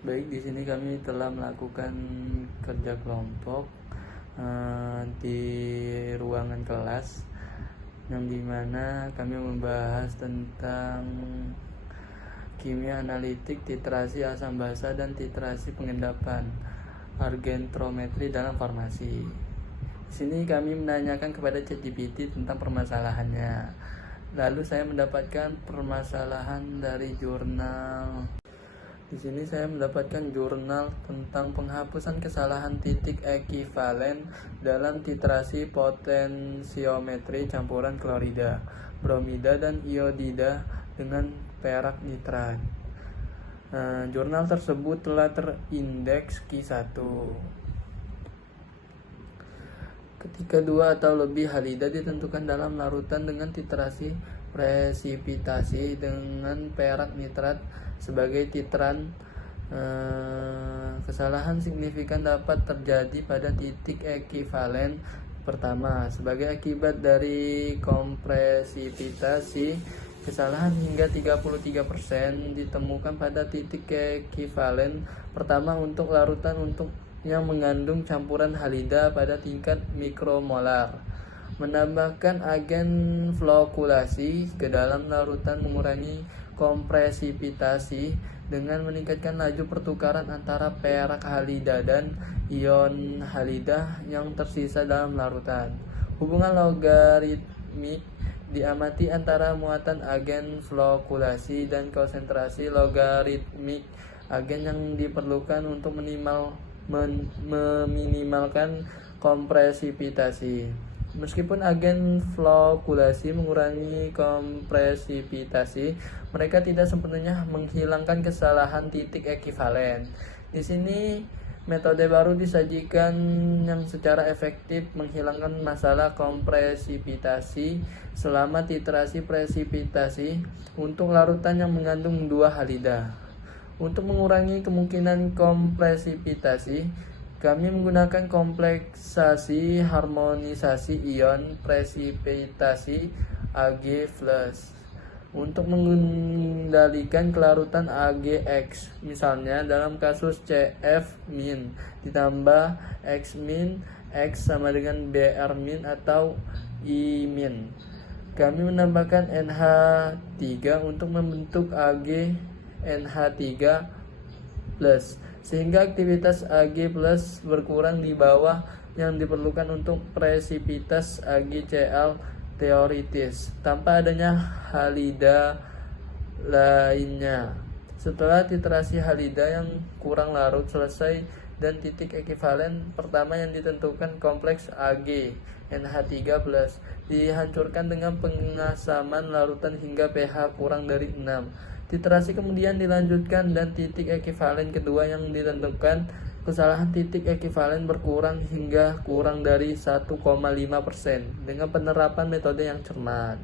Baik, di sini kami telah melakukan kerja kelompok di ruangan kelas, yang dimana kami membahas tentang kimia analitik, titrasi asam basa, dan titrasi pengendapan argentrometri dalam farmasi. Di sini kami menanyakan kepada ChatGPT tentang permasalahannya. Lalu saya mendapatkan permasalahan dari jurnal. Di sini saya mendapatkan jurnal tentang penghapusan kesalahan titik ekivalen dalam titrasi potensiometri campuran klorida, bromida, dan iodida dengan perak nitrat. Jurnal tersebut telah terindeks Q1. Ketika 2 atau lebih halida ditentukan dalam larutan dengan titrasi presipitasi dengan perak nitrat sebagai titran, kesalahan signifikan dapat terjadi pada titik ekivalen pertama. Sebagai akibat dari kompresipitasi, kesalahan hingga 33% ditemukan pada titik ekivalen pertama untuk larutan yang mengandung campuran halida pada tingkat mikromolar. Menambahkan agen flokulasi ke dalam larutan mengurangi kompresipitasi dengan meningkatkan laju pertukaran antara perak halida dan ion halida yang tersisa dalam larutan. Hubungan logaritmik diamati antara muatan agen flokulasi dan konsentrasi logaritmik agen yang diperlukan untuk meminimalkan kompresipitasi. Meskipun agen flokulasi mengurangi kompresipitasi, mereka tidak sepenuhnya menghilangkan kesalahan titik ekivalen. Di sini metode baru disajikan yang secara efektif menghilangkan masalah kompresipitasi selama titrasi presipitasi untuk larutan yang mengandung 2 halida. Untuk mengurangi kemungkinan kompresipitasi, kami menggunakan kompleksasi harmonisasi ion presipitasi Ag+. Untuk mengendalikan kelarutan AgX, misalnya dalam kasus Cf- ditambah X- X sama dengan Br- atau I-. Kami menambahkan NH3 untuk membentuk AgNH3+, sehingga aktivitas Ag+ berkurang di bawah yang diperlukan untuk presipitas AgCl teoritis tanpa adanya halida lainnya. Setelah titrasi halida yang kurang larut selesai dan titik ekivalen pertama yang ditentukan, kompleks Ag NH3+ dihancurkan dengan pengasaman larutan hingga pH kurang dari 6. Titrasi kemudian dilanjutkan dan titik ekivalen kedua yang ditentukan, kesalahan titik ekivalen berkurang hingga kurang dari 1,5% dengan penerapan metode yang cermat.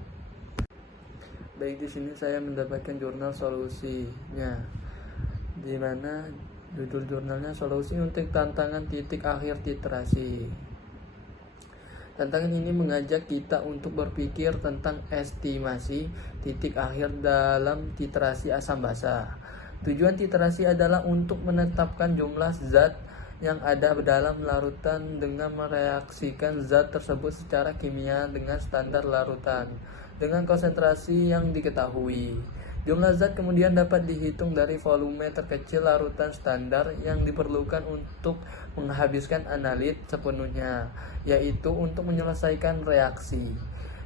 Baik, di sini saya mendapatkan jurnal solusinya, di mana judul jurnalnya solusi untuk tantangan titik akhir titrasi. Tantangan ini mengajak kita untuk berpikir tentang estimasi titik akhir dalam titrasi asam basa. Tujuan titrasi adalah untuk menetapkan jumlah zat yang ada dalam larutan dengan mereaksikan zat tersebut secara kimia dengan standar larutan dengan konsentrasi yang diketahui. Jumlah zat kemudian dapat dihitung dari volume terkecil larutan standar yang diperlukan untuk menghabiskan analit sepenuhnya, yaitu untuk menyelesaikan reaksi.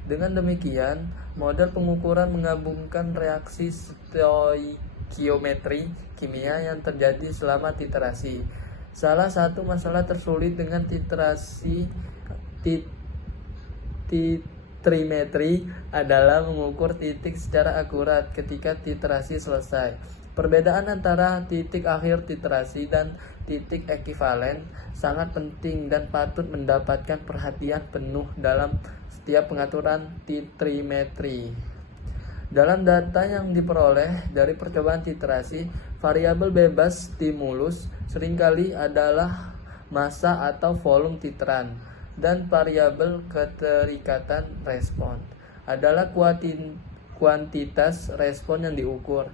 Dengan demikian, model pengukuran menggabungkan reaksi stoikiometri kimia yang terjadi selama titrasi. Salah satu masalah tersulit dengan titrasi trimetri adalah mengukur titik secara akurat ketika titrasi selesai. Perbedaan antara titik akhir titrasi dan titik ekivalen sangat penting dan patut mendapatkan perhatian penuh dalam setiap pengaturan trimetri. Dalam data yang diperoleh dari percobaan titrasi, variabel bebas stimulus seringkali adalah massa atau volume titran, dan variabel keterikatan respon adalah kuantitas respon yang diukur.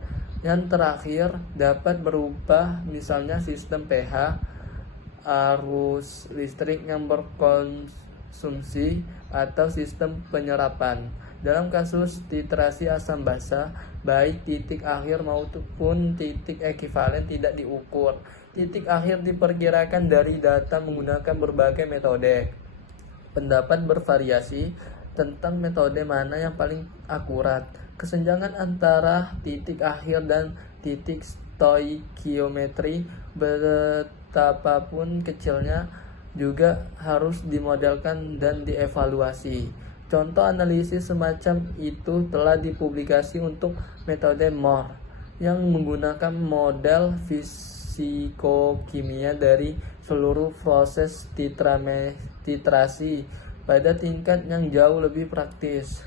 Yang terakhir dapat berubah, misalnya sistem pH, arus listrik yang berkonsumsi, atau sistem penyerapan. Dalam kasus titrasi asam basa, baik titik akhir maupun titik ekivalen tidak diukur. Titik akhir diperkirakan dari data menggunakan berbagai metode. Pendapat bervariasi tentang metode mana yang paling akurat. Kesenjangan antara titik akhir dan titik stoikiometri, betapapun kecilnya, juga harus dimodelkan dan dievaluasi. Contoh analisis semacam itu telah dipublikasi untuk metode Moore yang menggunakan model fisikokimia dari seluruh proses titrasi pada tingkat yang jauh lebih praktis.